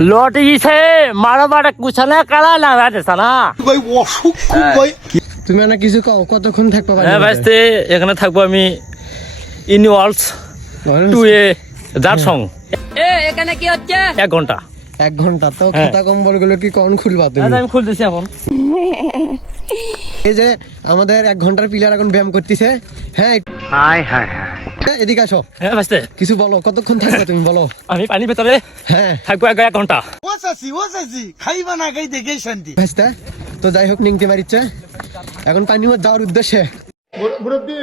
লট গেছে মারাবারে কুছানা কালা লাগা দেছ না ভাই অসুখ খুব ভাই। তুমি না কিছু কও, কতক্ষণ থাকবা? হ্যাঁ ভাইস্তে এখানে থাকবো আমি ইনওয়ালস টু এ জারসং। এখানে কি হচ্ছে? 1 ঘন্টা। 1 ঘন্টা তো খাতা কম্বল গুলো কি কোন খুলবা তুমি? আমি খুলতেছি এখন। এই যে আমাদের 1 ঘন্টার পিলার এখন ব্যায়াম করতেছে। হ্যাঁ হাই হাই হাই। এদিকে আসো, হ্যাঁ ভাইস্তে কিছু বলো, কতক্ষণ থাকবে তুমি বলো? আমি পানির ভেতরে হ্যাঁ থাকবো 1 ঘন্টা। ও চাচি খাইবা না খাই দেখে শান্তি। ভাইস্তা তো যাই হোক নিংতে পারিচ্ছে এখন পানি মধ্যে যাওয়ার উদ্দেশ্যে।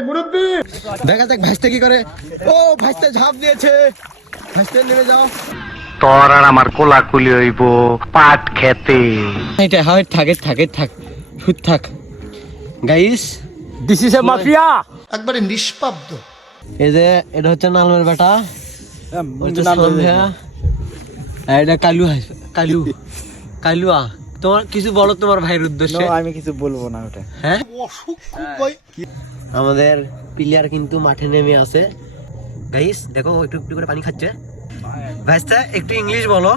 মুরব্বি দেখা যাক ভাইস্তা কি করে। ও ভাইস্তা ঝাঁপ দিয়েছে, ভাইস্তা নেমে যাও। তোর আর আমার কোলাকুলি হইব পাট খেতে। এটা হয় থাক শুট থাক guys. This is a mafia. একবারে নিষ্পাব্দ। এই যে এটা হচ্ছে নালমের বেটা, এটা কালুয়া। তোমার কিছু বলো তোমার ভাইয়ের উদ্দেশ্যে। আমি কিছু বলবো না ওটা। হ্যাঁ অসুখ খুব ভাই। আমাদের প্লেয়ার কিন্তু মাঠে নেমে আছে গাইস, দেখো একটু একটু করে পানি খাচ্ছে। ভাইস্তা একটু ইংলিশ বলো।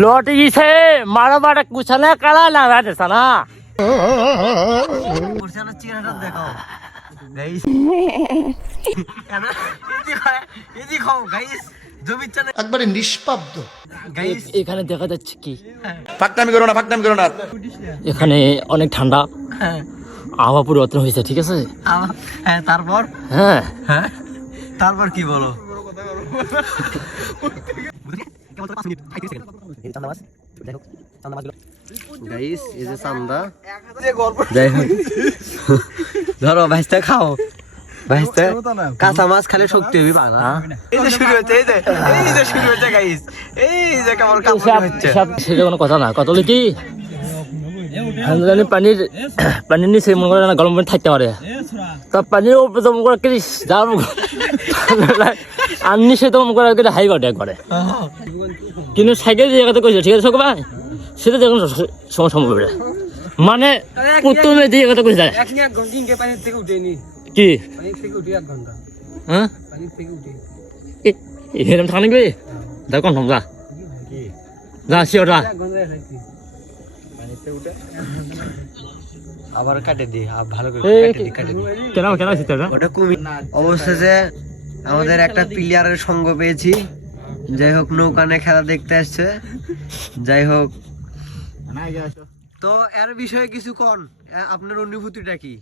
লট গেছে মারাবারে কুছানা কালা লাগা দেছ না মুরসানের চেহারাটা দেখো গাইস। এদিকে খাও গাইস, জমির চানে একবারে নিষ্পাব্দ। গাইস। এখানে দেখা যাচ্ছে কি ফাকনামি করো না। এখানে অনেক ঠান্ডা, আবহাওয়া পরিবর্তন হয়েছে, ঠিক আছে? হ্যাঁ তারপর হ্যাঁ হ্যাঁ তারপর কি বলো? গাইস এই যে চান্দা, যাই হোক ধরো ভাইস্তা খাও। ভাইস্তা কাঁচা মাছ খালি শক্তি হবে পালা। এই যে শুরু হচ্ছে, এই যে শুরু হচ্ছে গাইস, এই যে কেমন কাপড় হচ্ছে। সেটা কোনো কথা না, কথা হলো কি পানির নিচে মনে করে না গরম পানি থাকতে পারে, তা পানির উপরে তো মনে করে কি যার আর নিচে তো মনে করে হাই বাটে একবারে। কিন্তু সাইকেল যে জায়গাতে কইছে, ঠিক আছে সবাই সেটা যখন সময় সম্ভব হবে মানে প্রথমে যে জায়গাতে কইছে কি হ্যাঁ এরকম থাকা নাকি দেখ কনফার্ম যা শিওরটা আবার কাটে দি, ভালো করে কাটে দি। কেন শীতটা ওটা কুমির। অবশেষে আমাদের একটা প্লেয়ারের সঙ্গ পেয়েছি। যাই হোক নৌকানে খেলা দেখতে আসছে। যাই হোক তো এর বিষয়ে কিছু কোন, আপনার অনুভূতিটা কি?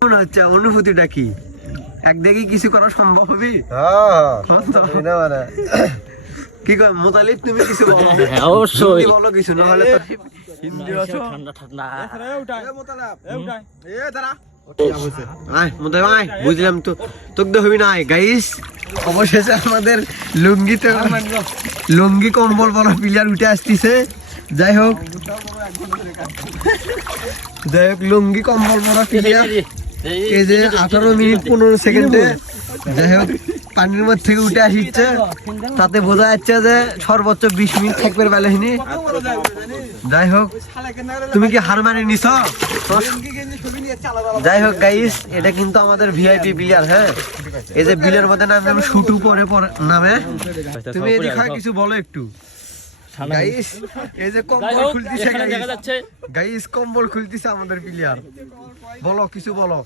মনে হচ্ছে অনুভূতিটা কি? একদিকে কিছু করা সম্ভব হবে? কি কয় মোতালিব, তুমি কিছু বলো। হ্যাঁ অবশ্যই বলো কিছু, নাহলে তো হিন্দি ভাষা। ঠান্ডা ঠান্ডা বুঝলাম তো, তোকে হবি না গাইস। অবশেষে আমাদের লুঙ্গি কম্বল বড় প্লেয়ার উঠে আসতেছে। যাই হোক লুঙ্গি কম্বল বড় প্লেয়ার এই যে 18 মিনিট 15 সেকেন্ডে যাই হোক পানির মধ্যে থেকে উঠে আসছে। তাতে বোঝা যাচ্ছে যে সর্বোচ্চ 20 মিনিট থাকবে বেলাহিনী। যাই হোক তুমি কি হার মানে নিছ? যাই হোক গাইস, এটা কিন্তু আমাদের ভিআইপি প্লেয়ার। হ্যাঁ এই যে বিলের মধ্যে নামে আমি শুটু পরে নামে। তুমি এদিকে হয় কিছু বলো একটু গাইস। এই যে কম্বল খুলতিছে গাইস, কম্বল খুলতিছে আমাদের প্লেয়ার। বলো কিছু বলো।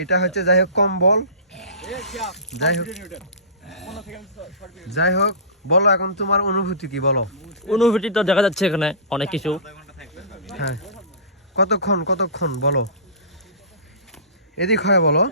এটা হচ্ছে যাই হোক কম্বল। যাই হোক বলো এখন তোমার অনুভূতি কি বলো? অনুভূতি তো দেখা যাচ্ছে এখানে অনেক কিছু। হ্যাঁ কতক্ষণ বলো, এদিক হয় বলো।